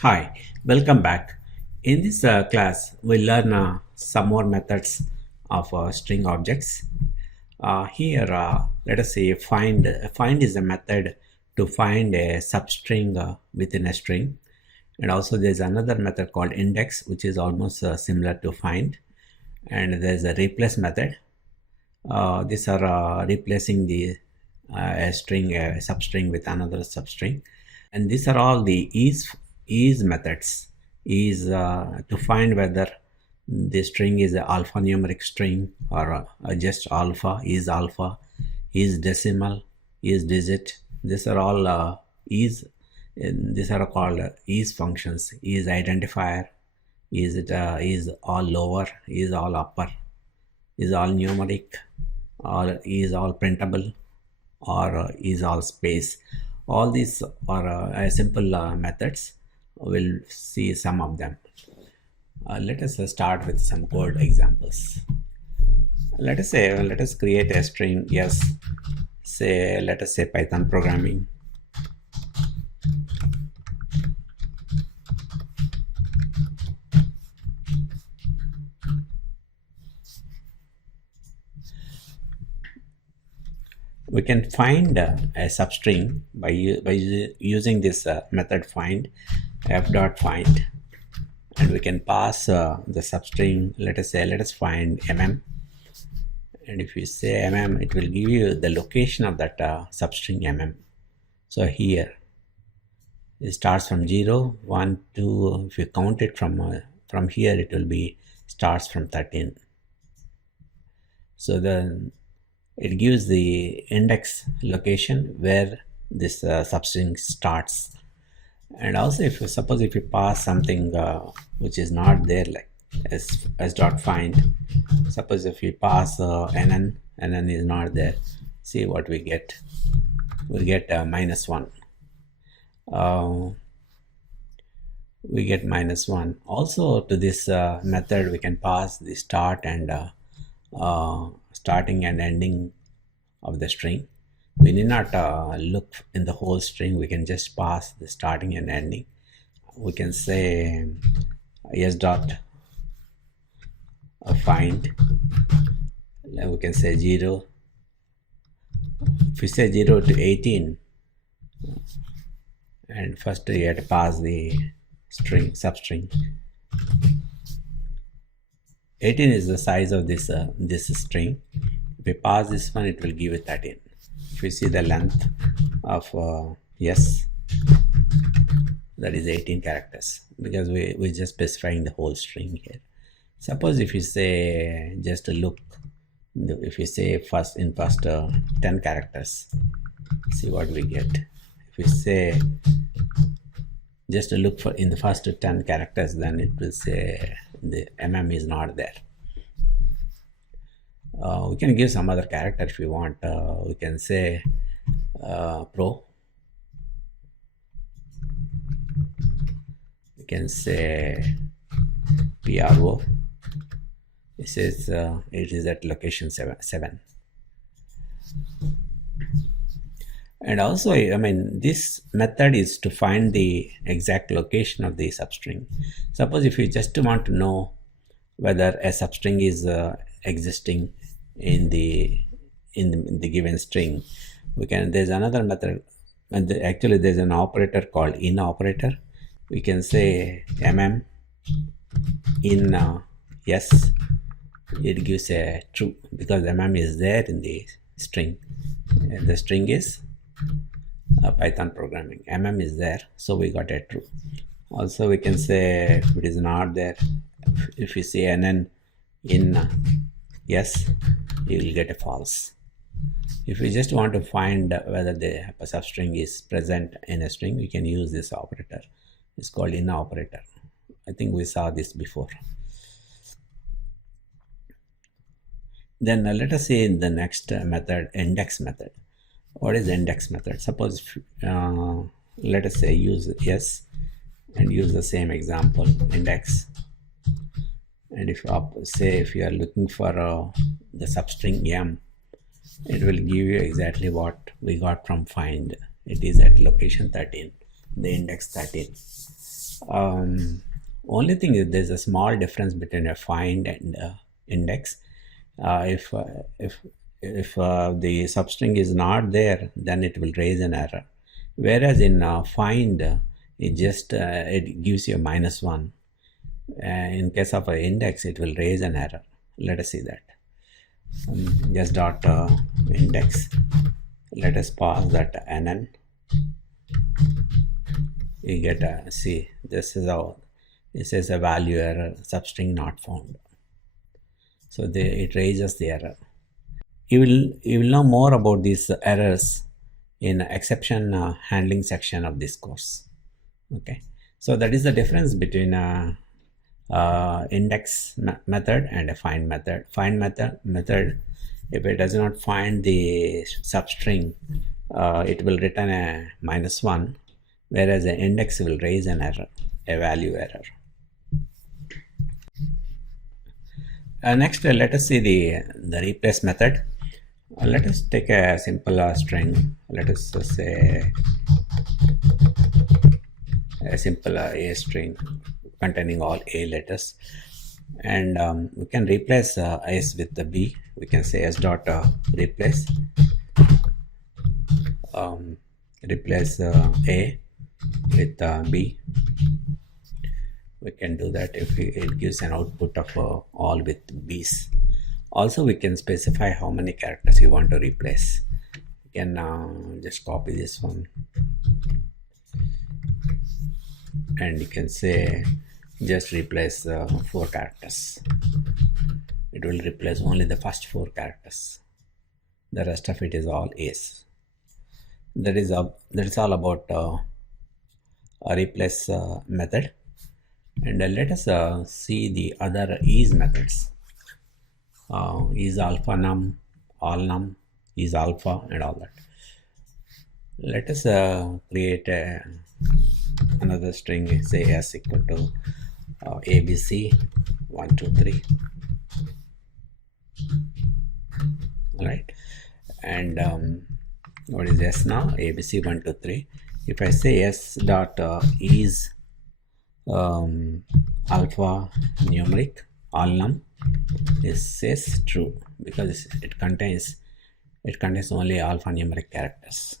Hi, welcome back. In this class, we'll learn some more methods of string objects. Here, let us say find. Find is a method to find a substring within a string. And also there's another method called index, which is almost similar to find. And there's a replace method. These are replacing the a string, a substring with another substring. And these are all the is methods. Is to find whether the string is an alphanumeric string or just alpha, is decimal, is digit. These are all is. These are called is functions. Is identifier. Is it is all lower? Is all upper? Is all numeric? Or is all printable? Or is all space? All these are simple methods. We'll see some of them. Let us start with some code examples. Let us create a string. Yes, let us say Python programming. We can find a substring by using this method find, f.find, and we can pass the substring. Let us find mm, and if you say mm, it will give you the location of that substring mm. So here it starts from 0, 1, 2. If you count it from here, it will be starts from 13. So then it gives the index location where this substring starts. And also, if you pass something which is not there, like as dot find, suppose if you pass nn is not there, see what we get. We'll get -1. We get -1. Also, to this method, we can pass the start and starting and ending of the string. We need not look in the whole string. We can just pass the starting and ending. We can say yes dot find. We can say 0. If we say 0 to 18, and first you have to pass the string substring. 18 is the size of this string. If we pass this one, it will give it 13. If you see the length of yes, that is 18 characters, because we're just specifying the whole string here. Suppose if you say just to look, if you say first 10 characters, see what we get. If we say just to look for in the first 10 characters, then it will say the mm is not there. We can give some other character if you want. We can say pro. We can say pro. It says it is at location 7. And also, I mean, this method is to find the exact location of the substring. Suppose if you just want to know whether a substring is existing in the given string, we can. There's another method, and actually there's an operator called in operator. We can say mm in yes. It gives a true because mm is there in the string. And the string is Python programming. Mm is there, so we got a true. Also, we can say if it is not there, if we say nn in yes, you will get a false. If we just want to find whether the substring is present in a string, we can use this operator. It's called in operator. I think we saw this before. Then let us say in the next method, index method. What is the index method? Suppose let us say use yes and use the same example index, and if you are looking for the substring m, it will give you exactly what we got from find. It is at location 13, the index 13. Only thing is there's a small difference between a find and index. If the substring is not there, then it will raise an error. Whereas in find, it gives you a -1. In case of an index, it will raise an error. Let us see that. Just dot index. Let us pass that nn. You get see, this is how it says a value error, substring not found. So it raises the error. You will know more about these errors in exception handling section of this course. Okay, so that is the difference between index method and a find method. Find method, if it does not find the substring, it will return a -1, whereas the index will raise an error, a value error. Next, let us see the replace method. Let us take a simple string. Let us say a simple A string containing all A letters, and we can replace S with the B. We can say S dot replace replace A with B. We can do that if it gives an output of all with B's. Also, we can specify how many characters you want to replace. You can just copy this one, and you can say just replace 4 characters. It will replace only the first 4 characters. The rest of it is all A's. That is all about a replace method. And let us see the other is methods. Is alpha num, all num, is alpha, and all that. Let us create another string, say s equal to abc 1 2 3. All right, and what is s now? abc 1 2 3. If I say s dot is alpha numeric all num, this says true because it contains only alphanumeric characters.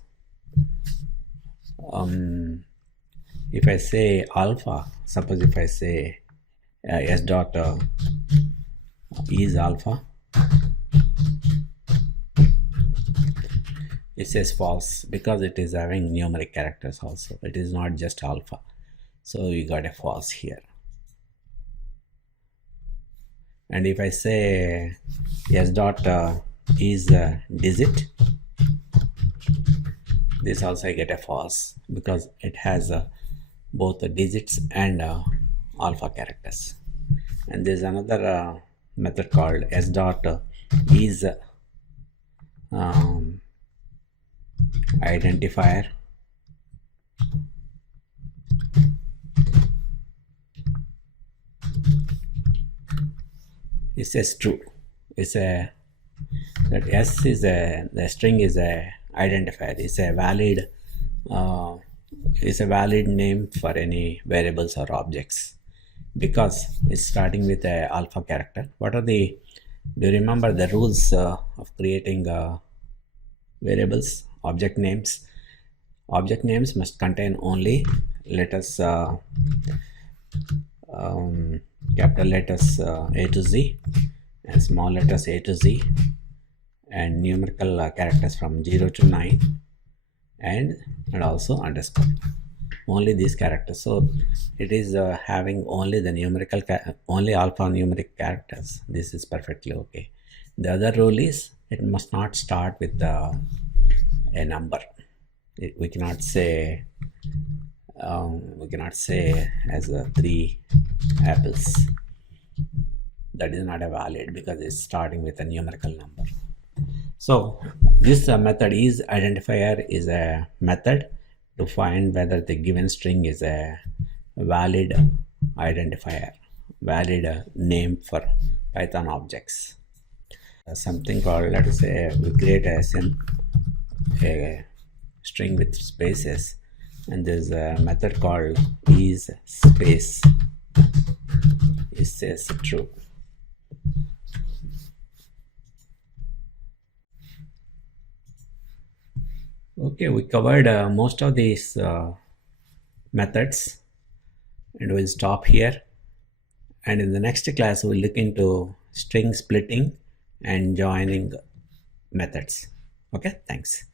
If I say alpha, suppose if I say s dot is alpha, it says false because it is having numeric characters also. It is not just alpha. So we got a false here. And if I say s dot is digit, this also I get a false because it has both the digits and alpha characters. And there's another method called s dot is identifier. It says true. It's that s is the string is a identifier. It's a valid name for any variables or objects because it's starting with a alpha character. What are do you remember the rules of creating variables? Object names. Object names must contain only letters, capital letters A to Z and small letters A to Z, and numerical characters from 0 to 9, and also underscore. Only these characters. So it is having only the numerical only alphanumeric characters. This is perfectly okay. The other rule is it must not start with a number. We cannot say as 3 apples. That is not a valid because it's starting with a numerical number. So this method is identifier is a method to find whether the given string is a valid identifier, valid name for Python objects. Something called, let us say we create a string with spaces. and there's a method called is space is says true. Okay, we covered most of these methods, and we'll stop here. And in the next class, we'll look into string splitting and joining methods. Okay, thanks.